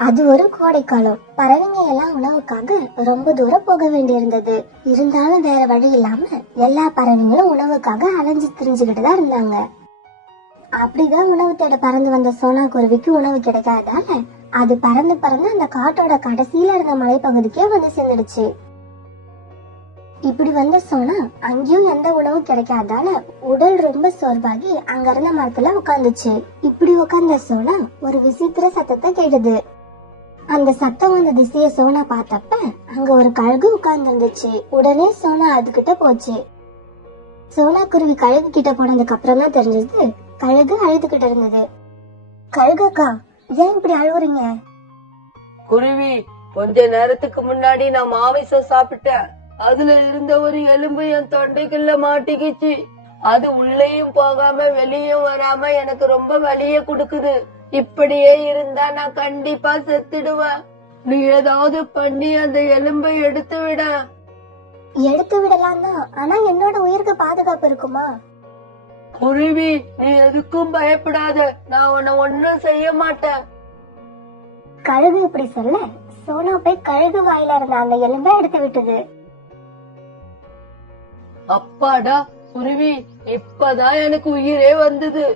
அது ஒரு கோடைக்காலம். பறவைங்க எல்லாம் உணவுக்காக ரொம்ப தூரம் போக வேண்டியிருந்தது. இருந்தாலும் வேற வழி இல்லாம எல்லா பறவைங்களும் உணவுக்காக அலைஞ்சு திரிஞ்சுக்கிட்டு தான் இருந்தாங்க. அப்படிதான் உணவு தேட பறந்து வந்த சோனா குருவிக்கு உணவு கிடைக்காததால அது பறந்து பறந்து அந்த காட்டோட கடைசியில இருந்த மலைப்பகுதிக்கே வந்து சேர்ந்துடுச்சு. இப்படி வந்த சோனா அங்கேயும் எந்த உணவும் கிடைக்காதால உடல் ரொம்ப சோர்வாகி அங்க இருந்த மரத்துல உட்காந்துச்சு. இப்படி உட்கார்ந்த சோனா ஒரு விசித்திர சத்தத்தை கேட்டது. அந்த சத்தம் வந்த திசைய சோனா பார்த்தப்ப அங்க ஒரு கழுகு உட்கார்ந்து இருந்துச்சு. உடனே சோனா அதுகிட்ட போச்சு. சோனா குருவி கழுகு கிட்ட போனதுக்கு அப்புறம் தான் தெரிஞ்சது கழுகு அழுதுகிட்டு இருந்தது. கழுகக்கா, ஏன் இப்படி அழுவுறீங்க? குருவி, கொஞ்ச நேரத்துக்கு முன்னாடி நான் மாமிசம் சாப்பிட்டேன். அதுல இருந்த ஒரு எலும்பு என் தொண்டைக்குள்ள மாட்டிக்கிச்சு. அது உள்ளேயும் போகாம வெளியும் வராம எனக்கு ரொம்ப வலிய குடுக்குது. இப்படியே இருந்தா நான் கண்டிப்பா செத்துடுவேன். நீ ஏதாவது பண்ணி அந்த எலும்பை எடுத்து விட. எடுத்து விடலாம் தான், ஆனா என்னோட உயிருக்கு பாதுகாப்பு இருக்குமா? குருவி, நீ எதுக்கும் பயப்படாத. நான் உன்னை ஒன்னும் செய்ய மாட்டேன். கழுகு இப்படி சொல்ல சோனா போய் கழுகு வாயில இருந்த அந்த எலும்பை எடுத்து விட்டது. அப்பாடா குருவி, இப்பதான் எனக்கு உயிரே வந்தது.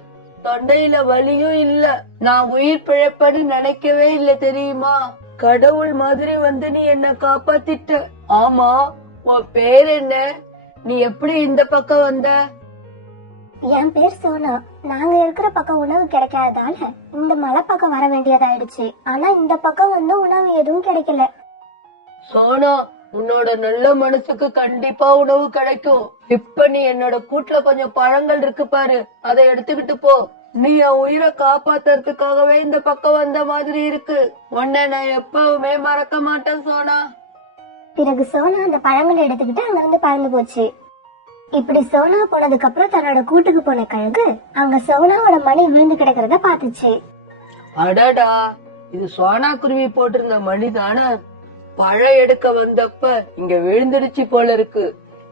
தொண்டையில வலியும் இல்ல. நான் உயிர் பிழைப்பன்னு நினைக்கவே இல்ல தெரியுமா? கடவுள் மாதிரி வந்து நீ என்ன காப்பாத்திட்ட. ஆமா, உன் பேர் என்ன? நீ எப்படி இந்த பக்கம் வந்த? என் பேர் சோனா. நாங்க இருக்கிற பக்கம் உணவு கிடைக்காததால இந்த மலை பக்கம் வர வேண்டியதாயிடுச்சு. ஆனா இந்த பக்கம் வந்து உணவு எதுவும் கிடைக்கல. சோனா, உன்னோட நல்ல மனசுக்கு கண்டிப்பா உணவு கிடைக்கும். இப்ப நீ என்னோட கூட்டுல கொஞ்சம் பழங்கள் இருக்கு பாரு, அதை எடுத்துக்கிட்டு போ. நீ என் உயிரை காப்பாத்துறதுக்காகவே இந்த பக்கம் வந்த மாதிரி இருக்கு. உன்னை நான் எப்பவுமே மறக்க மாட்டேன் சோனா. பிறகு சோனா அந்த பழங்களை எடுத்துக்கிட்டு அங்க இருந்து பறந்து போச்சு. இப்படி சோனா போனதுக்கு அப்புறம் தன்னோட கூட்டுக்கு போன கழுகு அங்க சோனாவோட மணி விழுந்து கிடக்கிறத பாத்துச்சு. அடடா, இது சோனா குருவி போட்டிருந்த மணிதானே? பழம் எடுக்க வந்தப்ப இங்க விழுந்துடுச்சு போல இருக்கு.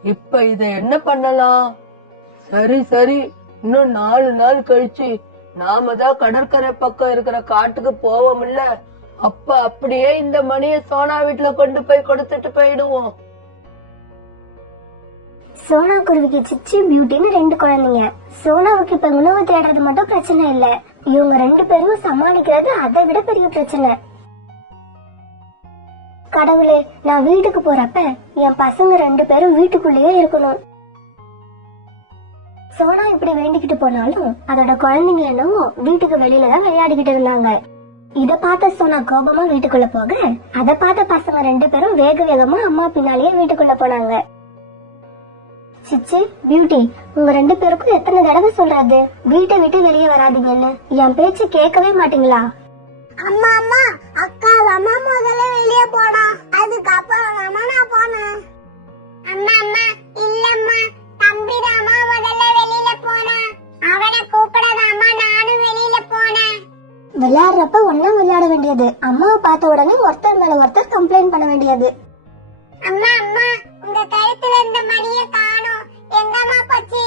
இப்ப இத என்ன பண்ணலாம்? சரி சரி, இன்னும் 4 நாள் கழிச்சு நாம தான் கடற்கரை பக்கம் இருக்கிற காட்டுக்கு போவோம்ல. அப்ப அப்படியே இந்த மணிய சோனா வீட்டுல கொண்டு போய் கொடுத்துட்டு போயிடுவோம். சோனா குருவிக்கு சிச்சி பியூட்டின்னு 2 குழந்தைங்க. சோனாவுக்கு இப்ப உணவு தேடுறது மட்டும் பிரச்சனை இல்ல, இவங்க 2 பேரும் சமாளிக்கிறது அதை விட பெரிய பிரச்சனை. கடவுளே, நான் வீட்டுக்கு போறப்ப என் பசங்க 2 பேரும் வீட்டுக்குள்ளேயே இருக்கணும். சோனா இப்படி வேண்டிக்கிட்டு போனாலும் அதோட குழந்தைங்க என்னவோ வீட்டுக்கு வெளியில தான் விளையாடிக்கிட்டு இருந்தாங்க. இத பார்த்த சோனா கோபமா வீட்டுக்குள்ள போக அத பார்த்த பசங்க 2 பேரும் வேக வேகமா அம்மா பின்னாலேயே வீட்டுக்குள்ள போனாங்க. சிச்சி பியூட்டி, உங்க 2 பேருக்கும் எத்தனை தடவை சொல்றது வீட்டை விட்டு வெளியே வராதீங்கன்னு? என் பேச்சு கேட்கவே மாட்டீங்களா? அம்மா அம்மா, அக்கா அம்மா முதல்ல வெளியே போனா, அதுக்கப்புறம் அம்மா நான் போனேன். அம்மா அம்மா, இல்லம்மா, தம்பி தாமா முதல்ல வெளியில போனா, அவனை கூப்பிடாதாமா நானும் வெளியில போனேன். விளையாடுறப்ப ஒன்னா விளையாட வேண்டியது, அம்மாவை பார்த்த உடனே ஒருத்தர் மேல ஒருத்தர் கம்ப்ளைண்ட் பண்ண வேண்டியது. அம்மா அம்மா, உங்க கழுத்துல இருந்த மணியை காணோம், எங்கம்மா போச்சு?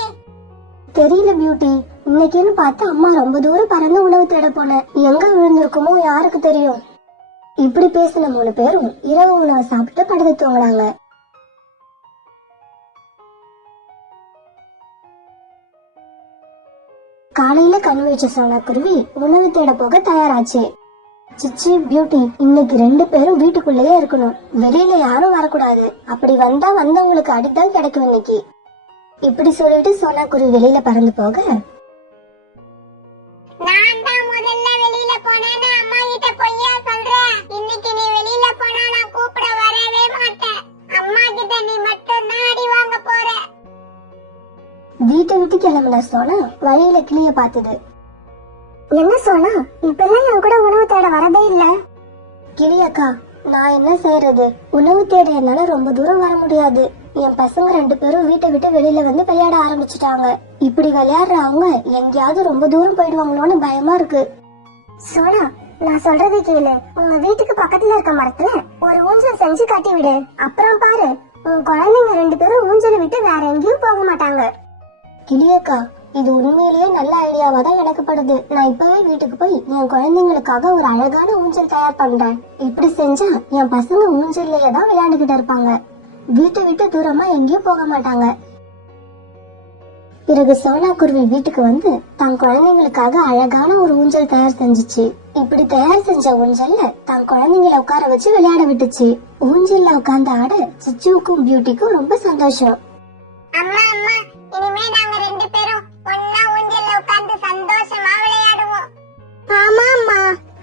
தெரியல பியூட்டி, இன்னைக்குன்னு பார்த்து அம்மா ரொம்ப தூரம் பறந்து உணவு தேட போனேன். எங்க விழுந்திருக்குமோ யாருக்கு தெரியும்? இப்படி பேசின 3 பேரும் இரவு உணவை சாப்பிட்டு படுத்து தூங்கினாங்க. காலையில கண் வச்ச சோனா குருவி உணவு தேட போக தயாராச்சு. சிச்சி பியூட்டி, இன்னைக்கு 2 பேரும் வீட்டுக்குள்ளேயே இருக்கணும், வெளியில யாரும் வரக்கூடாது. அப்படி வந்தா வந்தவங்களுக்கு அடித்தான் கிடைக்கும் இன்னைக்கு. இப்படி சொல்லிட்டு சோனா குருவி வெளியில பறந்து போக, நான் தான் முதல்ல வெளியில போனேன்னு அம்மா கிட்ட பொய்யா சொல்றேன். இன்னைக்கு நீ வெளியில போனா நான் கூப்பிட வரவே மாட்டேன். அம்மா கிட்ட நீ மட்டும் தான் அடி வாங்க போற. வீட்டை விட்டு கிளம்புன சோனா வழியில கிளிய பார்த்தது. என்ன சோனா, இப்பெல்லாம் என் கூட உணவு தேட வரதே இல்ல? கிளியக்கா, நான் என்ன செய்யறது? உணவு தேட என்னால ரொம்ப தூரம் வர முடியாது. என் பசங்க 2 பேரும் வீட்டை விட்டு வெளியில வந்து விளையாட ஆரம்பிச்சுட்டாங்க. இப்படி விளையாடுற அவங்க எங்கேயாவது ரொம்ப தூரம் போயிடுவாங்களோன்னு பயமா இருக்கு. சோனா, நான் சொல்றதை கேளு. உங்க வீட்டுக்கு பக்கத்துல இருக்க மரத்துல ஒரு ஊஞ்சல் செஞ்சு கட்டி விடு. அப்புறம் பாரு, உன் குழந்தைங்க 2 பேரும் ஊஞ்சலை விட்டு வேற எங்கேயும் போக மாட்டாங்க. கிளியக்கா, இது உண்மையிலேயே நல்ல ஐடியாவா தான் எனக்கு படுது. நான் இப்பவே வீட்டுக்கு போய் என் குழந்தைங்களுக்காக ஒரு அழகான ஊஞ்சல் தயார் பண்றேன். இப்படி செஞ்சா என் பசங்க ஊஞ்சல்லையே தான் விளையாண்டுகிட்டு இருப்பாங்க. வீட்டை விட்டு தூரமா எங்கேயும் போக மாட்டாங்க. பிறகு சோனா குருவி வீட்டுக்கு வந்து தன் குழந்தைங்களுக்காக அழகான ஒரு ஊஞ்சல் தயார் செஞ்சுச்சு. இப்படி தயார் செஞ்ச ஊஞ்சல்ல தன் குழந்தைங்களை உட்கார வச்சு விளையாட விட்டுச்சு. ஊஞ்சல்ல உட்கார்ந்து ஆட சிச்சுவுக்கும் பியூட்டிக்கும் ரொம்ப சந்தோஷம். அம்மா அம்மா இனிமே நாங்க ரெண்டு பேரும் ஒண்ணா ஊஞ்சல்ல உட்கார்ந்து சந்தோஷமா விளையாடுவோம். ஆமா அம்மா,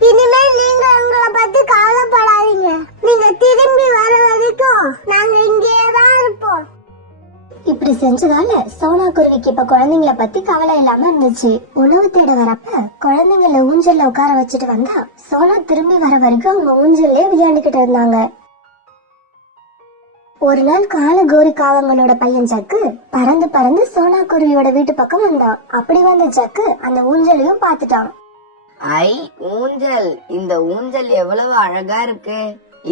இனிமே நீங்க உங்களை பத்தி கவலைப்படாதீங்க. நீங்க திரும்பி வர வரைக்கும் நாங்க இங்கேயே தான் இருப்போம். இப்படி செஞ்சதால சோனா குருவிக்கு இப்ப குழந்தைங்கள பத்தி கவலை இல்லாம இருந்துச்சு. உணவு தேட வரப்ப குழந்தைங்கள ஊஞ்சல்ல உட்கார வச்சுட்டு வந்தா சோனா திரும்பி வர வரைக்கும் அவங்க ஊஞ்சல்லே விளையாண்டுகிட்டு இருந்தாங்க. ஒரு நாள் கால கோரிக்காவங்களோட பையன் ஜக்கு பறந்து பறந்து சோனா குருவியோட வீட்டு பக்கம் வந்தான். அப்படி வந்த ஜக்கு அந்த ஊஞ்சலையும் பாத்துட்டான். ஐ ஊஞ்சல், இந்த ஊஞ்சல் எவ்வளவு அழகா இருக்கு.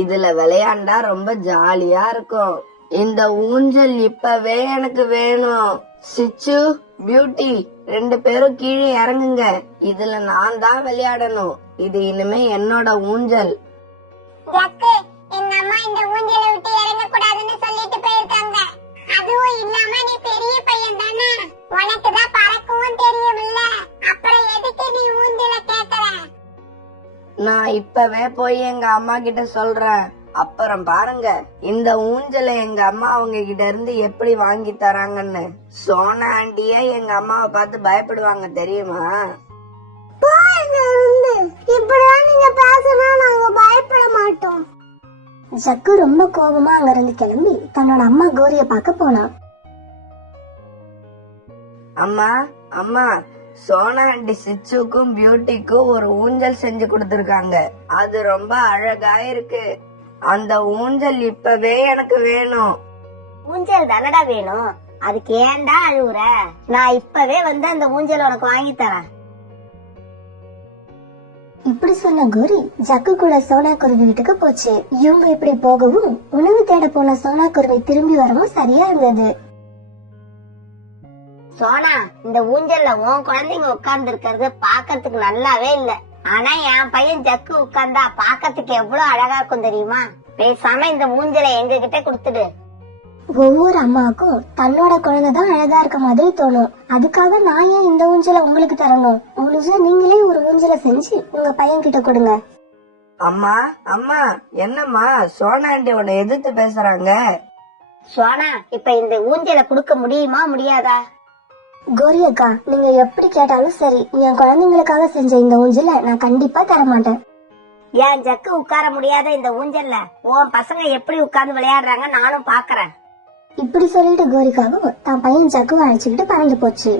இதுல விளையாண்டா ரொம்ப ஜாலியா இருக்கும். இந்த ஊஞ்சல் இப்பவே எனக்கு வேணும். சிச்சு, பியூட்டி ரெண்டு பேரும் கீழே இறங்குங்க. இதுல நான் தான் விளையாடணும். இது இனிமே என்னோட ஊஞ்சல். ஜக்கு, எங்க அம்மா இந்த ஊஞ்சலை விட்டு இறங்க கூடாதுன்னு சொல்லிட்டு போயிருக்காங்க. அதுவும் இல்லாம நீ பெரிய பையன் தானே, உனக்கு தான் பறக்கவும் தெரியும்ல. அப்புறம் எதுக்கு நீ ஊஞ்சலை கேக்குற? நான் இப்பவே போய் எங்க அம்மா கிட்ட சொல்றேன். அப்புறம் பாருங்க இந்த ஊஞ்சலை எங்க அம்மா அவங்க கிட்ட இருந்து எப்படி வாங்கி தராங்கன்னு. சோனா ஆண்டிய எங்க அம்மாவை பார்த்து பயப்படுவாங்க தெரியுமா? இப்படிதான் நீங்க பேசினா நாங்க பயப்பட மாட்டோம். ஜக்கு ரொம்ப கோபமா அங்க இருந்து கிளம்பி தன்னோட அம்மா கோரிய பார்க்க போனான். அம்மா அம்மா, சோனா ஆண்டி சிச்சுக்கும் பியூட்டிக்கும் ஒரு ஊஞ்சல் செஞ்சு கொடுத்திருக்காங்க. அது ரொம்ப அழகா இருக்கு. அந்த ஊஞ்சல் இப்பவே எனக்கு வேணும். ஊஞ்சல் தானடா வேணும், அதுக்கு ஏன்டா அழுவுற? நான் இப்பவே வந்து அந்த ஊஞ்சல் உனக்கு வாங்கி தரேன். இப்படி சொன்ன கோரி ஜக்கு கூட சோனா குருவி வீட்டுக்கு போச்சு. இவங்க இப்படி போகவும் உணவு தேட போன சோனா குருவி திரும்பி வரவும் சரியா இருந்தது. சோனா, இந்த ஊஞ்சல்ல உன் குழந்தைங்க உட்கார்ந்து இருக்கிறது பாக்கிறதுக்கு நல்லாவே இல்ல. ஆனா என் பையன் ஜக்கு உட்கார்ந்தா பாக்கிறதுக்கு எவ்வளவு அழகா இருக்கும் தெரியுமா? பேசாம இந்த ஊஞ்சலை எங்க கிட்ட கொடுத்துடு. ஒவ்வொரு அம்மாவுக்கும் தன்னோட குழந்தைதான் அழகா இருக்க மாதிரி தோணும். அதுக்காக நான் ஏன் இந்த ஊஞ்சலை உங்களுக்கு தரணும்? முடிஞ்சா நீங்களே ஒரு ஊஞ்சலை செஞ்சு உங்க பையன் கிட்ட கொடுங்க. அம்மா அம்மா, என்னம்மா சோனா ஆண்டி உன்னை எதிர்த்து பேசுறாங்க? சோனா, இப்ப இந்த ஊஞ்சலை கொடுக்க முடியுமா முடியாதா? கோரி அக்கா, நீங்க எப்படி கேட்டாலும் சரி, என் குழந்தைங்களுக்காக செஞ்ச இந்த ஊஞ்சலை நான் கண்டிப்பா தர மாட்டேன். ஏன் ஜக்கு உட்கார முடியாத இந்த ஊஞ்சல்ல உன் பசங்க எப்படி உட்கார்ந்து விளையாடுறாங்க நானும் பாக்குறேன். இப்படி சொல்லிட்டு கோரிக்காவும் தான் பையன் ஜக்குவை அழைச்சுக்கிட்டு பறந்து போச்சு.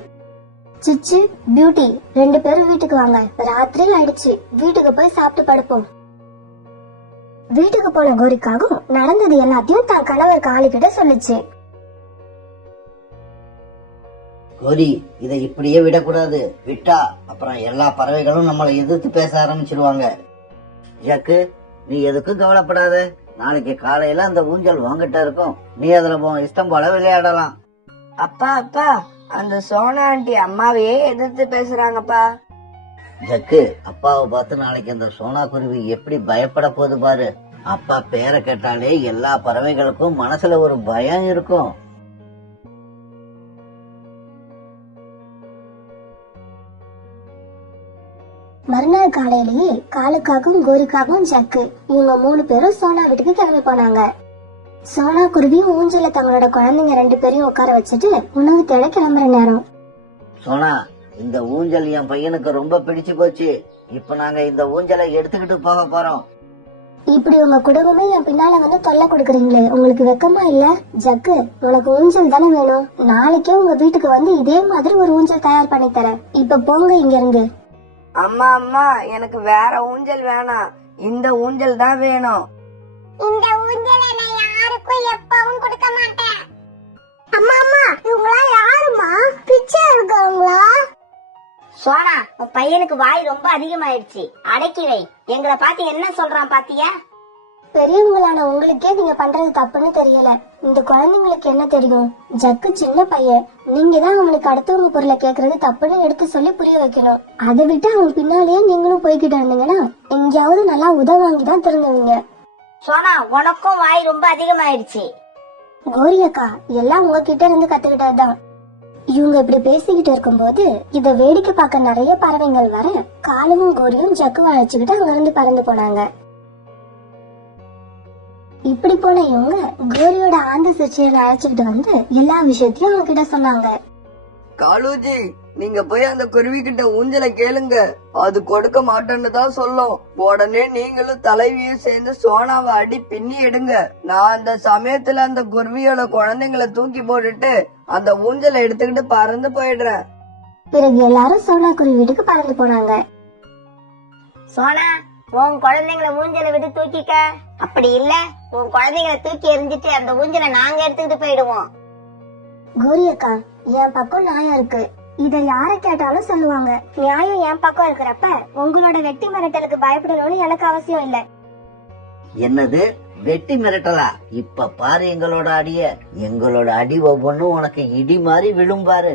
சிச்சு, பியூட்டி ரெண்டு பேரும் வீட்டுக்கு வாங்க. ராத்திரி ஆயிடுச்சு, வீட்டுக்கு போய் சாப்பிட்டு படுப்போம். வீட்டுக்கு போன கோரிக்காவும் நடந்தது எல்லாத்தையும் தான் கணவர் காளிக்கிட்ட சொல்லுச்சு. கோரி, இதை இப்படியே விடக்கூடாது. விட்டா அப்புறம் எல்லா பறவைகளும் நம்மளை எதிர்த்து பேச ஆரம்பிச்சிருவாங்க. ஜக்கு, நீ எதுக்கும் கவலைப்படாத. நாளைக்கு காலையில அந்த ஊஞ்சல் வாங்கிட்ட இருக்கும். நீ அதுல இஷ்டம் போல விளையாடலாம். அப்பா அப்பா, அந்த சோனா ஆண்டி அம்மாவையே எதிர்த்து பேசுறாங்கப்பா. ஜக்கு, அப்பாவை பார்த்து நாளைக்கு அந்த சோனா குருவி எப்படி பயப்பட போகுது பாரு. அப்பா பேரை கேட்டாலே எல்லா பறவைகளுக்கும் மனசுல ஒரு பயம் இருக்கும். மறுநாள் காலையிலேயே காலுக்காகவும் கோரிக்காகவும் ஜக்கு இவங்க 3 பேரும் சோனா வீட்டுக்கு கிளம்பி போனாங்க. சோனா குருவியும் ஊஞ்சல தங்களோட குழந்தைங்க 2 பேரையும் உட்கார வச்சுட்டு உணவு தேட கிளம்புற நேரம். சோனா, இந்த ஊஞ்சல் என் பையனுக்கு ரொம்ப பிடிச்சு போச்சு. இப்ப நாங்க இந்த ஊஞ்சலை எடுத்துக்கிட்டு போக போறோம். இப்படி உங்க குடும்பமே என் பின்னால வந்து தொல்லை கொடுக்குறீங்களே, உங்களுக்கு வெக்கமா இல்ல? ஜக்கு, உனக்கு ஊஞ்சல் தானே வேணும். நாளைக்கே உங்க வீட்டுக்கு வந்து இதே மாதிரி ஒரு ஊஞ்சல் தயார் பண்ணி தரேன். இப்ப போங்க இங்க இருந்து. அம்மா அம்மா, எனக்கு வேற ஊஞ்சல் வேணாம். இந்த ஊஞ்சல் தான் வேணும். இந்த ஊஞ்சலை நான் யாருக்கும் எப்பவும் கொடுக்க மாட்டேன். அம்மா அம்மா, இவங்களா யாருமா? பிச்சை எடுக்கிறவங்களா? சோனா, உன் பையனுக்கு வாய் ரொம்ப அதிகமாயிடுச்சு, அடக்கி வை. எங்களை பார்த்து என்ன சொல்றான் பாத்தியா? பெரியவங்களான உங்களுக்கே நீங்க பண்றது தப்புன்னு தெரியல. இந்த குழந்தைங்களுக்கு என்ன தெரியும்? ஜக்கு சின்ன பையன், நீங்க தான் அவனுக்கு அடுத்தவங்க பொருளை கேக்குறது தப்புன்னு எடுத்து சொல்லி புரிய வைக்கணும். அதை விட்டு அவன் பின்னாலேயே நீங்களும் போய்கிட்டு இருந்தீங்கன்னா எங்கேயாவது நல்லா உதவாங்கி தான் திருந்துவீங்க. சோனா, உனக்கும் வாய் ரொம்ப அதிகமாயிடுச்சு. கோரி அக்கா, எல்லாம் உங்ககிட்ட இருந்து கத்துக்கிட்டதுதான். இவங்க இப்படி பேசிக்கிட்டு இருக்கும்போது இத வேடிக்கை பார்க்க நிறைய பறவைகள் வர காலுவும் கோரியும் ஜக்குவை அழைச்சுக்கிட்டு அங்க இருந்து பறந்து போனாங்க. இப்படி போன இவங்க கோரியோட ஆந்த சிறுச்சியனை அழைச்சுக்கிட்டு வந்து எல்லா விஷயத்தையும் அவங்க கிட்ட சொன்னாங்க. காலுஜி, நீங்க போய் அந்த குருவி கிட்ட ஊஞ்சலை கேளுங்க. அது கொடுக்க மாட்டேன்னு தான் சொல்லும். உடனே நீங்களும் தலைவியும் சேர்ந்து சோனாவை அடி பின்னி எடுங்க. நான் அந்த சமயத்துல அந்த குருவியோட குழந்தைங்களை தூக்கி போட்டுட்டு அந்த ஊஞ்சலை எடுத்துக்கிட்டு பறந்து போயிடுறேன். பிறகு எல்லாரும் சோனா குருவி வீட்டுக்கு பறந்து போனாங்க. சோனா, உன் குழந்தைங்களை ஊஞ்சலை விட்டு தூக்கிக்க. அப்படி இல்ல உன் குழந்தைங்களை தூக்கி எறிஞ்சிட்டு அந்த ஊஞ்சலை நாங்க எடுத்துக்கிட்டு போயிடுவோம். கோரி அக்கா, என் பக்கம் நியாயம் இருக்கு. இத யார கேட்டாலும் சொல்லுவாங்க. நியாயம் என் பக்கம் இருக்கிறப்ப உங்களோட வெட்டி மிரட்டலுக்கு பயப்படணும்னு எனக்கு அவசியம் இல்ல. என்னது வெட்டி மிரட்டலா? இப்ப பாரு எங்களோட அடிய. எங்களோட அடி ஒவ்வொன்னும் உனக்கு இடி மாதிரி விழும்பாரு.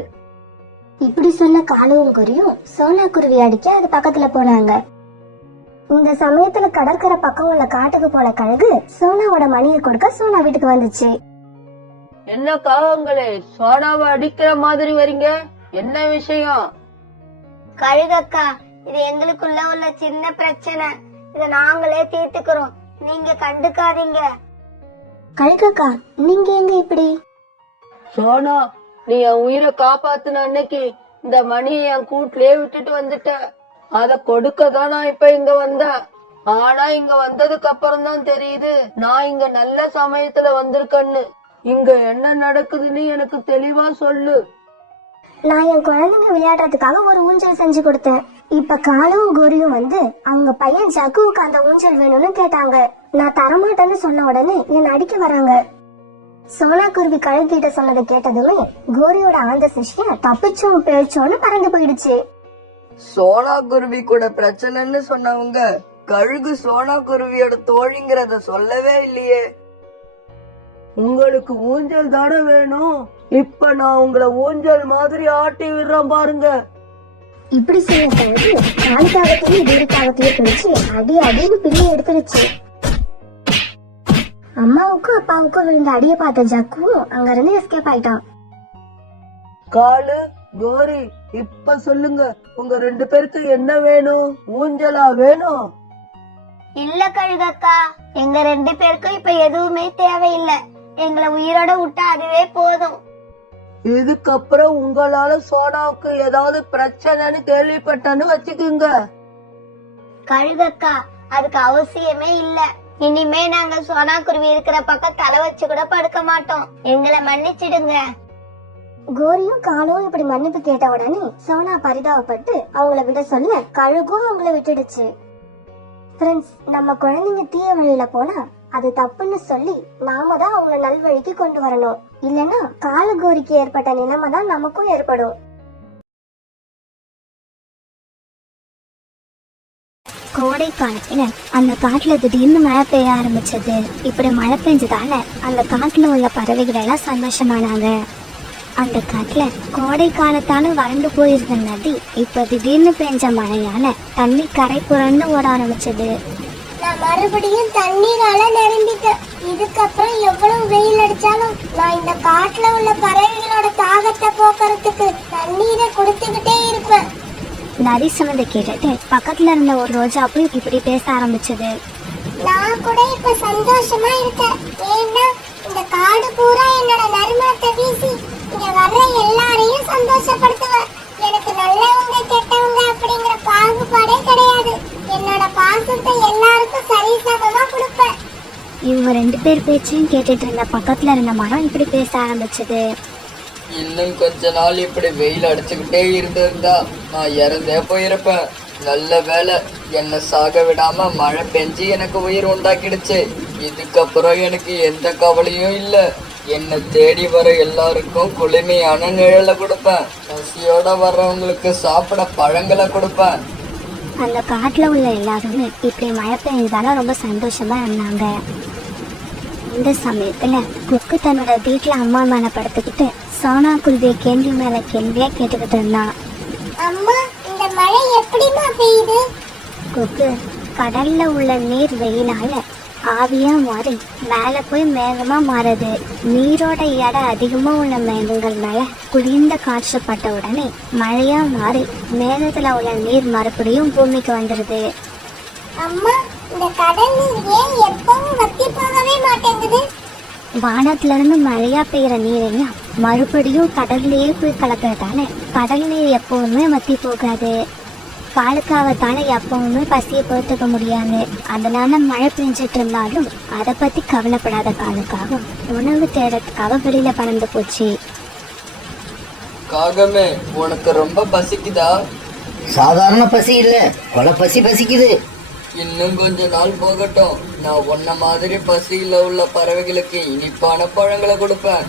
இப்படி சொன்ன காலுவும் குறியும் சோனா குருவி அடிக்க அது பக்கத்துல போனாங்க. இந்த சமயத்துல கடற்கரை பக்கம் உள்ள காட்டுக்கு போன கழுகு சோனாவோட மணியை கொடுக்க சோனா வீட்டுக்கு வந்துச்சு. என்ன காவங்களே, சோனாவை அடிக்கிற மாதிரி வரீங்க? என்ன விஷயம்? கழுகக்கா, இது எங்களுக்குள்ள உள்ள சின்ன பிரச்சனை. இத நாங்களே தீர்த்துக்கிறோம், நீங்க கண்டுக்காதீங்க. கழுகக்கா, நீங்க எங்க இப்படி? சோனா, நீ என் உயிரை காப்பாத்துன அன்னைக்கு இந்த மணியை என் கூட்டிலேயே விட்டுட்டு வந்துட்ட. அத கொடுக்கதான் நான் இப்ப இங்க வந்தேன். ஆனா இங்க வந்ததுக்கு அப்புறம் தான் தெரியுது நான் இங்க நல்ல சமயத்துல வந்திருக்கேன்னு. இங்க என்ன நடக்குதுன்னு எனக்கு தெளிவா சொல்லு. நான் என் குழந்தைங்க விளையாடுறதுக்காக ஒரு ஊஞ்சல் செஞ்சு கொடுத்தேன். இப்ப காலும் கோரியும் வந்து அவங்க பையன் ஜக்குவுக்கு அந்த ஊஞ்சல் வேணும்னு கேட்டாங்க. நான் தரமாட்டேன்னு சொன்ன உடனே என் அடிக்க வராங்க. சோனா குருவி கழுகிட்ட சொன்னதை கேட்டதுமே கோரியோட ஆந்த சிஷ்ய தப்பிச்சோம் பேச்சோன்னு பறந்து போயிடுச்சு. சோனா குருவி கூட பிரச்சனைன்னு சொன்னவங்க கழுகு சோனா குருவியோட தோழிங்கிறத சொல்லவே இல்லையே. உங்களுக்கு ஊஞ்சல் தானே வேணும்? இப்ப நான் உங்களை ஊஞ்சல் மாதிரி ஆட்டி விடுறேன் பாருங்க. இப்படி சொல்ல கழுகு காலுக்காகத்தையும் வீடுக்காகத்தையும் பிடிச்சு அடி அடின்னு பிள்ளை எடுத்துருச்சு. அம்மாவுக்கும் அப்பாவுக்கும் விழுந்த அடிய பார்த்த ஜக்குவும் அங்க இருந்து எஸ்கேப் ஆயிட்டான். காலு, கோரி, இப்ப சொல்லுங்க, உங்க 2 பேருக்கு என்ன வேணும்? ஊஞ்சலா வேணும்? இல்ல கழுகக்கா, எங்க 2 பேருக்கும் இப்ப எதுவுமே தேவையில்லை. எங்களை உயிரோட விட்டா அதுவே போதும். இதுக்கப்புறம் உங்களால சோனாவுக்கு ஏதாவது பிரச்சனைன்னு கேள்விப்பட்டேன்னு வச்சுக்குங்க. கழுகக்கா, அதுக்கு அவசியமே இல்ல. இனிமே நாங்க சோனா குருவி இருக்கிற பக்கம் தலை வச்சு கூட படுக்க மாட்டோம். எங்களை மன்னிச்சிடுங்க. கோரியும் காலும் இப்படி மன்னிப்பு கேட்ட உடனே சோனா பரிதாபப்பட்டு அவங்கள விட சொல்ல கழுகும் அவங்கள விட்டுடுச்சு. ஃப்ரெண்ட்ஸ், நம்ம குழந்தைங்க தீய வழியில போனா அது தப்புன்னு சொல்லி நாம தான் அவங்கள நல்வழிக்கு கொண்டு வரணும். இல்லனா காலகோரிக்கு ஏற்பட்ட நிலைமை தான் நமக்கும் ஏற்படும். கோடை காலத்துல அந்த காட்டுல திடீர்னு மழை பெய்ய ஆரம்பிச்சது. இப்படி மழை பெஞ்சதால அந்த காட்டுல உள்ள பறவைகள் எல்லாம் சந்தோஷமானாங்க. அந்த காட்டுல கோடை காலத்தால வறண்டு போயிருந்த நதி இப்ப திடீர்னு பெஞ்ச மழையால தண்ணி கரை புரண்டு ஓட ஆரம்பிச்சது. நான் மறுபடியும் தண்ணீரால நிரம்பிட்டேன். இதுக்கப்புறம் எவ்வளவு வெயில் அடிச்சாலும் நான் இந்த காட்டுல உள்ள பறவைகளோட தாகத்தை போக்குறதுக்கு தண்ணீரை கொடுத்துக்கிட்டே இருப்பேன். நரி சொன்னதை கேட்டுட்டு பக்கத்துல இருந்த ஒரு ரோஜா பூ இப்படி பேச ஆரம்பிச்சது. நான் கூட இப்ப சந்தோஷமா இருக்கேன். ஏன்னா இந்த காடு பூரா என்னோட நறுமணத்தை வீசி இங்க வர்ற எல்லாரையும் சந்தோஷப்படுத்துவேன். எனக்கு நல்லவங்க கெட்டவங்க அப்படிங்கிற பாகுபாடே கிடையாது. என்னோட பாசத்தை எல்லாருக்கும் சரிசமமா கொடுப்பேன். இவங்க 2 பேர் பேச்சையும் கேட்டுட்டு இருந்த பக்கத்துல இருந்த மரம் இப்படி பேச ஆரம்பிச்சது. இன்னும் கொஞ்ச நாள் இப்படி வெயில் அடிச்சுக்கிட்டே இருந்திருந்தா நான் இறந்தே போயிருப்பேன். நல்ல வேலை என்னை சாக விடாம மழை பெஞ்சு எனக்கு உயிர் உண்டாக்கிடுச்சு. இதுக்கப்புறம் எனக்கு எந்த கவலையும் இல்லை. என்னை தேடி வர எல்லாருக்கும் குளிமையான நிழலை கொடுப்பேன். பசியோட வர்றவங்களுக்கு சாப்பிட பழங்களை கொடுப்பேன். அந்த காட்டுல உள்ள எல்லாருமே இப்படி மழை பெய்ஞ்சதால ரொம்ப சந்தோஷமா இருந்தாங்க. இந்த சமயத்துல குக்கு தன்னோட வீட்டுல அம்மா மேல படுத்துக்கிட்டு சோனா குருவியை கேள்வி மேல கேள்வியா கேட்டுக்கிட்டு இருந்தான். அம்மா, இந்த மழை எப்படிமா பெய்யுது? குக்கு, கடல்ல உள்ள நீர் வெயினால ஆவியா மாறி மேல போய் மேகமா மாறுது. நீரோட எடை அதிகமா உள்ள மேகங்கள் மேல குளிர்ந்த காற்று பட்ட உடனே மழையா மாறி மேகத்துல உள்ள நீர் மறுபடியும் பூமிக்கு வந்துடுது. அம்மா, இந்த கடல் நீர் ஏன் எப்பவும் வத்தி போகவே மாட்டேங்குது? வானத்துல இருந்து மழையா பெய்யற நீர் எல்லாம் மறுபடியும் கடல்லையே போய் கலக்கிறதால கடல் நீர் எப்பவுமே வத்தி போகாது. காலுக்காவத்தால எப்பவுமே பசியை பொறுத்துக்க முடியாது. அதனால மழை பெஞ்சிட்டு இருந்தாலும் அதை பத்தி கவலைப்படாத காலுக்காக உணவு தேடுறதுக்காக வெளியில பறந்து போச்சு. காகமே, உனக்கு ரொம்ப பசிக்குதா? சாதாரண பசி இல்ல, கொலை பசி பசிக்குது. இன்னும் கொஞ்ச நாள் போகட்டும். நான் உன்ன மாதிரி பசியில உள்ள பறவைகளுக்கு இனிப்பான பழங்களை கொடுப்பேன்.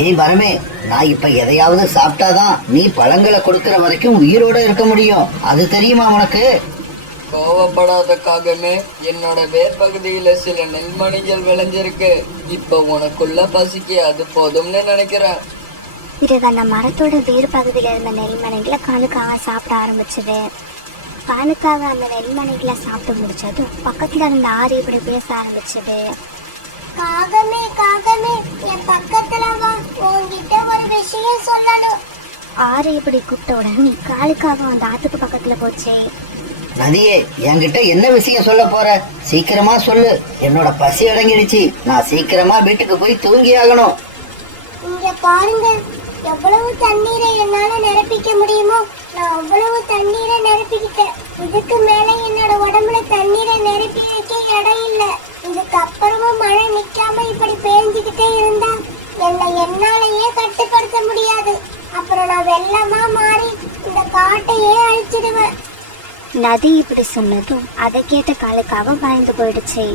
ஏய் பரமே, நான் இப்ப எதையாவது சாப்பிட்டாதான் நீ பழங்களை கொடுக்கற வரைக்கும் உயிரோட இருக்க முடியும். அது தெரியுமா உனக்கு? கோவப்படாத காகமே, என்னோட வேர் பகுதியில சில நெல்மணிகள் விளைஞ்சிருக்கு. இப்ப உனக்குள்ள பசிக்கு அது போதும்னு நினைக்கிறேன். பிறகு அந்த மரத்தோட வேறு பகுதியில இருந்த நெல்மணிகளை காலுக்காக சாப்பிட ஆரம்பிச்சது. காலுக்காக அந்த நெல்மணிகளை சாப்பிட்டு முடிச்சதும் பக்கத்துல இருந்த ஆறு இப்படி பேச ஆரம்பிச்சது. காகமே, காகமே, என் பக்கத்துல வா, உன்கிட்ட ஒரு விஷயம் சொல்லணும். ஆறு இப்படி கூப்பிட்ட உடனே காலுக்காக அந்த ஆத்துக்கு பக்கத்துல போச்சு. நதியே, என்கிட்ட என்ன விஷயம் சொல்ல போற? சீக்கிரமா சொல்லு. என்னோட பசி அடங்கிடுச்சு. நான் சீக்கிரமா வீட்டுக்கு போய் தூங்கி ஆகணும். இங்க பாருங்க, எவ்வளவு தண்ணீரை என்னால நிரப்பிக்க முடியுமோ நான் அவ்வளவு தண்ணீரை நிரப்பிக்கிட்டேன். இதுக்கு மேல என்னோட உடம்புல தண்ணீரை நிரப்பி வைக்க இடம் இல்ல. இதுக்கு அப்புறமும் மழை நிக்காம இப்படி பேஞ்சுக்கிட்டே இருந்தா என்னை என்னாலேயே கட்டுப்படுத்த முடியாது. அப்புறம் நான் வெள்ளமா மாறி இந்த காட்டையே அழிச்சிடுவேன். நதி இப்படி சொன்னதும் அதை கேட்ட காலுக்காக பயந்து போயிடுச்சு.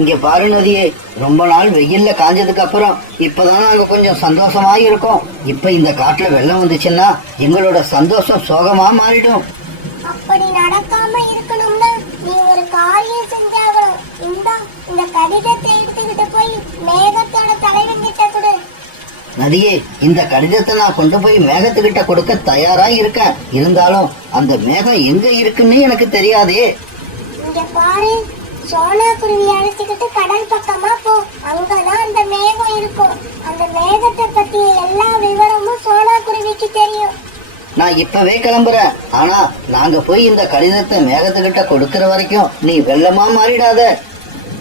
இங்க பாரு நதியே, ரொம்ப நாள் வெயில்ல காஞ்சதுக்கு அப்புறம் இப்பதான் நாங்க கொஞ்சம் சந்தோஷமா இருக்கோம். இப்ப இந்த காட்டுல வெள்ளம் வந்துச்சுன்னா எங்களோட சந்தோஷம் சோகமா மாறிடும். அப்படி நடக்காம இருக்கணும்னா நீ ஒரு காரியம் செஞ்சாகணும். இந்த கடிதத்தை எடுத்துக்கிட்டு போய் மேகத்தோட தலைவன் கிட்ட கொடு. நதியே, இந்த கடிதத்தை நான் கொண்டு போய் மேகத்துக்கிட்ட கொடுக்க தயாரா இருக்கேன். இருந்தாலும் அந்த மேகம் எங்க இருக்குன்னு எனக்கு தெரியாதே. இங்க பாரு, சோனா குருவி அழைச்சிக்கிட்டு கடல் பக்கமா போ. அங்கதான் அந்த மேகம் இருக்கும். அந்த மேகத்தை பத்திய எல்லா விவரமும் சோனா குருவிக்கு தெரியும். நான் இப்பவே கிளம்புறேன். ஆனா நாங்க போய் இந்த கடிதத்தை மேகத்துக்கிட்ட கொடுக்கற வரைக்கும் நீ வெள்ளமா மாறிடாத.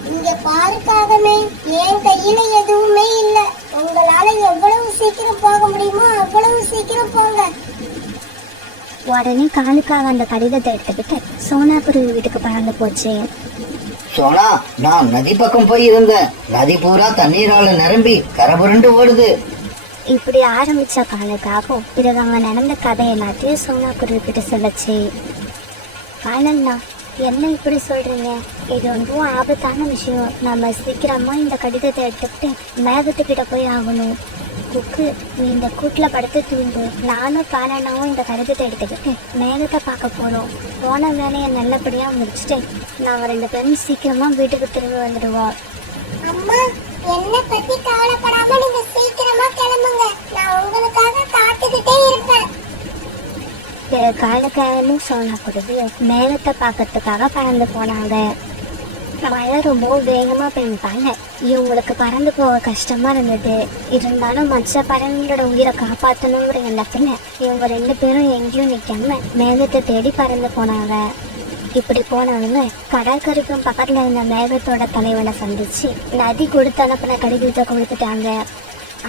இங்க பாருக்காகமே, என் கையில எதுவுமே இல்ல. உங்களால எவ்வளவு சீக்கிரம் போக முடியுமோ அவ்வளவு சீக்கிரம் போங்க. உடனே காலுக்காக அந்த கடிதத்தை எடுத்துக்கிட்டு சோனா குருவி வீட்டுக்கு பறந்து போச்சு. சோனா, நான் நதி பக்கம் போய் இருந்தேன். நதி பூரா தண்ணீரால நிரம்பி கரபுரண்டு ஓடுது. இப்படி ஆரம்பிச்ச காலுக்காக பிறகு அங்க நடந்த கதை எல்லாத்தையும் சோனா குருவி கிட்ட சொல்லுச்சு. காலண்ணா, என்ன இப்படி சொல்றீங்க? இது ரொம்பவும் ஆபத்தான விஷயம். நம்ம சீக்கிரமா இந்த கடிதத்தை எடுத்துக்கிட்டு மேகத்துக்கிட்ட போய் ஆகணும். குக்கு, நீ இந்த கூட்டில் படுத்து தூங்கு. நானும் காலண்ணாவும் இந்த கடிதத்தை எடுத்துக்கிட்டு மேகத்தை பார்க்க போறோம். போன வேலையை நல்லபடியா முடிச்சுட்டு நாங்கள் 2 பேரும் சீக்கிரமா வீட்டுக்கு திரும்பி வந்துடுவோம். அம்மா, என்ன பத்தி கவலைப்படாம நீங்க சீக்கிரமா கிளம்புங்க. நான் உங்களுக்காக காத்துக்கிட்டே இருப்பேன். பிற காலக்காரனும் சோனா குருவி மேகத்தை பார்க்கறதுக்காக பறந்து போனாங்க. மழை ரொம்பவும் வேகமா பெய்தால இவங்களுக்கு பறந்து போக கஷ்டமா இருந்தது. இருந்தாலும் மற்ற பறவைங்களோட உயிரை காப்பாற்றணுங்கிற எண்ணத்துல இவங்க 2 பேரும் எங்கேயும் நிக்காம மேகத்தை தேடி பறந்து போனாங்க. இப்படி போனவங்க கடற்கரைக்கும் பக்கத்துல இருந்த மேகத்தோட தலைவனை சந்திச்சு நதி கொடுத்து அனுப்பின கடிதத்தை கொடுத்துட்டாங்க.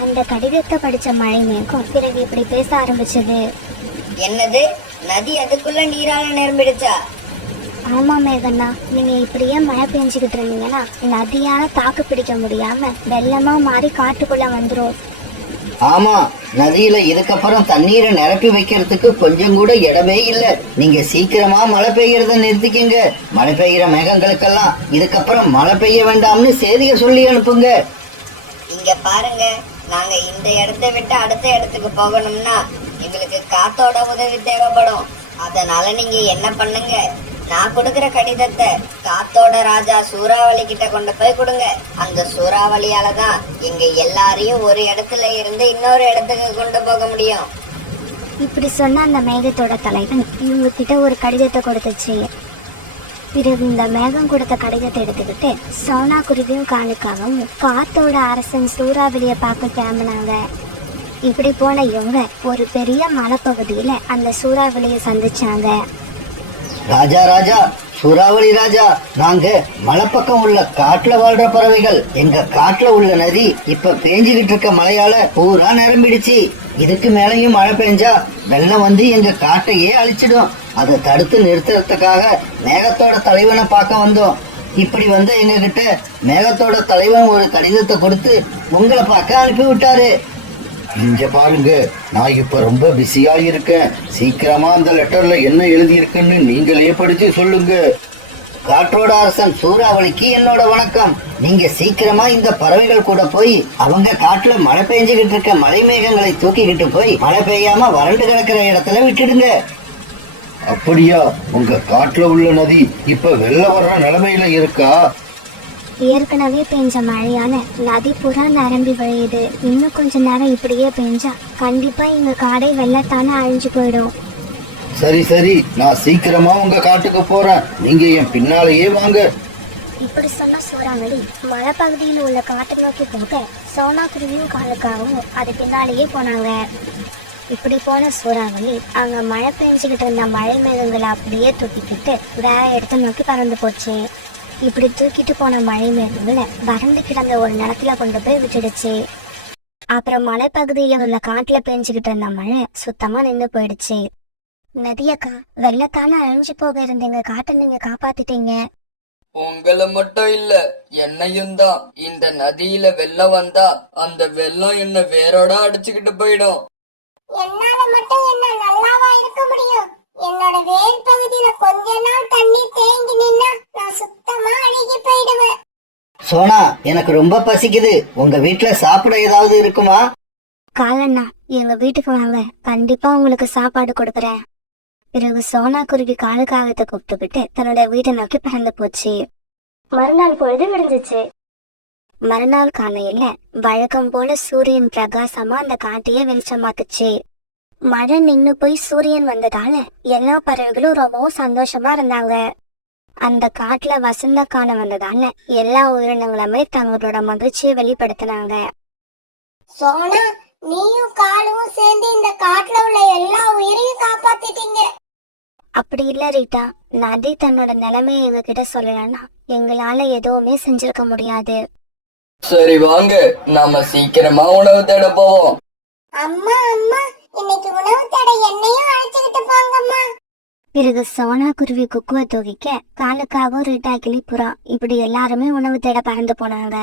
அந்த கடிதத்தை படிச்ச மழை மேகம் பிறகு இப்படி பேச ஆரம்பிச்சது. என்னது, நதி அதுக்குள்ள நீரால நிரம்பிடுச்சா? ஆமா மேகண்ணா, நீங்க இப்படியே மழை பெஞ்சுக்கிட்டு இருந்தீங்கன்னா நதியால தாக்கு பிடிக்க முடியாம வெள்ளமா மாறி காட்டுக்குள்ள வந்துரும். ஆமா, நதியில இதுக்கப்புறம் தண்ணீரை நிரப்பி வைக்கிறதுக்கு கொஞ்சம் கூட இடமே இல்ல. நீங்க சீக்கிரமா மழை பெய்யறத நிறுத்திக்கங்க. மழை பெய்யற மேகங்களுக்கெல்லாம் இதுக்கப்புறம் மழை பெய்ய வேண்டாம்னு செய்திய சொல்லி அனுப்புங்க. இங்க பாருங்க, நாங்க இந்த இடத்தை விட்டு அடுத்த இடத்துக்கு போகணும்னா எங்களுக்கு காத்தோட உதவி தேவைப்படும். அதனால நீங்க என்ன பண்ணுங்க, நான் கொடுக்கிற கடிதத்தை காத்தோட ராஜா சூறாவளி கிட்ட கொண்டு போய் கொடுங்க. அந்த சூறாவளியால தான் எங்க எல்லாரையும் ஒரு இடத்துல இருந்து இன்னொரு இடத்துக்கு கொண்டு போக முடியும். இப்படி சொன்ன அந்த மேகத்தோட தலைவன் இவங்க கிட்ட ஒரு கடிதத்தை கொடுத்துச்சு. பிறகு இந்த மேகம் கொடுத்த கடிதத்தை எடுத்துக்கிட்டு சோனா குருவியும் காலுக்காகவும் காத்தோட அரசன் சூறாவளியை பார்க்க கிளம்பினாங்க. இப்படி போன இவங்க ஒரு பெரிய மலைப்பகுதியில அந்த சூறாவளியை சந்திச்சாங்க. ராஜா ராஜா, சூறாவளி ராஜா, நாங்க மலைப்பக்கம் உள்ள காட்டுல வாழ்ற பறவைகள். எங்க காட்டுல உள்ள நதி இப்ப பேஞ்சுகிட்டு இருக்க மழையால பூரா நிரம்பிடுச்சு. இதுக்கு மேலையும் மழை பெஞ்சா வெள்ளம் வந்து எங்க காட்டையே அழிச்சிடும். அதை தடுத்து நிறுத்துறதுக்காக மேகத்தோட தலைவனை பார்க்க வந்தோம். இப்படி வந்த எங்க கிட்ட மேகத்தோட தலைவன் ஒரு கடிதத்தை கொடுத்து உங்களை பார்க்க அனுப்பி விட்டாரு. இங்க பாருங்க, நான் இப்ப ரொம்ப பிஸியா இருக்கேன். சீக்கிரமா அந்த லெட்டர்ல என்ன எழுதி இருக்குன்னு நீங்களே படிச்சு சொல்லுங்க. காற்றோட அரசன் சூறாவளிக்கு என்னோட வணக்கம். நீங்க சீக்கிரமா இந்த பறவைகள் கூட போய் அவங்க காட்டுல மழை பெஞ்சுகிட்டு இருக்க மழை மேகங்களை தூக்கிக்கிட்டு போய் மழை பெய்யாம வறண்டு கிடக்கிற இடத்துல விட்டுடுங்க. அப்படியா? உங்க காட்டுல உள்ள நதி இப்ப வெள்ளம் வர்ற நிலைமையில இருக்கா? ஏற்கனவே பெஞ்ச மழையால நதி புறா நிரம்பி வழியுது. இன்னும் கொஞ்ச நேரம் இப்படியே பெஞ்சா கண்டிப்பா எங்க காடை வெள்ளத்தான அழிஞ்சு போயிடும். சரி சரி, நான் சீக்கிரமா உங்க காட்டுக்கு போறேன். நீங்க என் பின்னாலேயே வாங்க. இப்படி சொன்ன சூறாவளி மலைப்பகுதியில் உள்ள காட்டை நோக்கி போக சோனா குருவியும் காலுக்காகவும் அது பின்னாலேயே போனாங்க. இப்படி போன சூறாவளி அங்க மழை பெஞ்சுக்கிட்டு இருந்த மழை மேகங்களை அப்படியே தூக்கிக்கிட்டு வேற இடத்த நோக்கி பறந்து போச்சு. இப்படி தூக்கிட்டு போன மழை மேகங்களை வறண்டு கிடந்த ஒரு நிலத்துல கொண்டு போய் விட்டுடுச்சு. அப்புறம் மலைப்பகுதியில உள்ள காட்டுல பெஞ்சுக்கிட்டு இருந்த மழை சுத்தமா நின்று போயிடுச்சு. நதியக்கா, வெள்ளத்தால அழிஞ்சு போக இருந்த எங்க காட்டை நீங்க காப்பாத்திட்டீங்க. உங்களை மட்டும் இல்ல, என்னையும் தான். இந்த நதியில வெள்ளம் வந்தா அந்த வெள்ளம் என்ன வேரோட அடிச்சுக்கிட்டு போயிடும். என்னால மட்டும் என்ன நல்லாவா இருக்க முடியும்? என்னோட வேல் பகுதியில கொஞ்ச நாள் தண்ணி தேங்கி நின்னா நான் சுத்தமா அழுகி போயிடுவேன். சோனா, எனக்கு ரொம்ப பசிக்குது. உங்க வீட்டுல சாப்பிட ஏதாவது இருக்குமா? காலண்ணா, எங்க வீட்டுக்கு வாங்க, கண்டிப்பா உங்களுக்கு சாப்பாடு கொடுக்கறேன். பிறகு சோனா குருவி காலுக்காகத்தை கூப்பிட்டுக்கிட்டு தன்னோட வீட்டை நோக்கி பறந்து போச்சு. மறுநாள் பொழுது விடிஞ்சிச்சு. மறுநாள் காலையில வழக்கம் போல சூரியன் பிரகாசமா அந்த காட்டையே வெளிச்சமாக்குச்சு. மழை நின்னு போய் சூரியன் வந்ததால எல்லா பறவைகளும் ரொம்பவும் சந்தோஷமா இருந்தாங்க. அந்த காட்டுல வசந்த காலம் வந்ததால எல்லா உயிரினங்களுமே தங்களோட மகிழ்ச்சியை வெளிப்படுத்தினாங்க. சோனா, நீயும் காலும் சேர்ந்து இந்த காட்டுல உள்ள எல்லா உயிரையும் காப்பாத்திட்டீங்க. அப்படி இல்ல ரீட்டா, நதி தன்னோட நிலைமையை எங்ககிட்ட சொல்லலன்னா எங்களால எதுவுமே செஞ்சிருக்க முடியாது. சரி வாங்க, நாம சீக்கிரமா உணவு தேட போவோம். அம்மா அம்மா, இன்னைக்கு உணவு தேட என்னையும் அழைச்சுக்கிட்டு போங்கம்மா. பிறகு சோனா குருவி குக்குவை தூக்கிக்க காலுக்காகவும் ரீட்டா கிளி புறா இப்படி எல்லாருமே உணவு தேட பறந்து போனாங்க.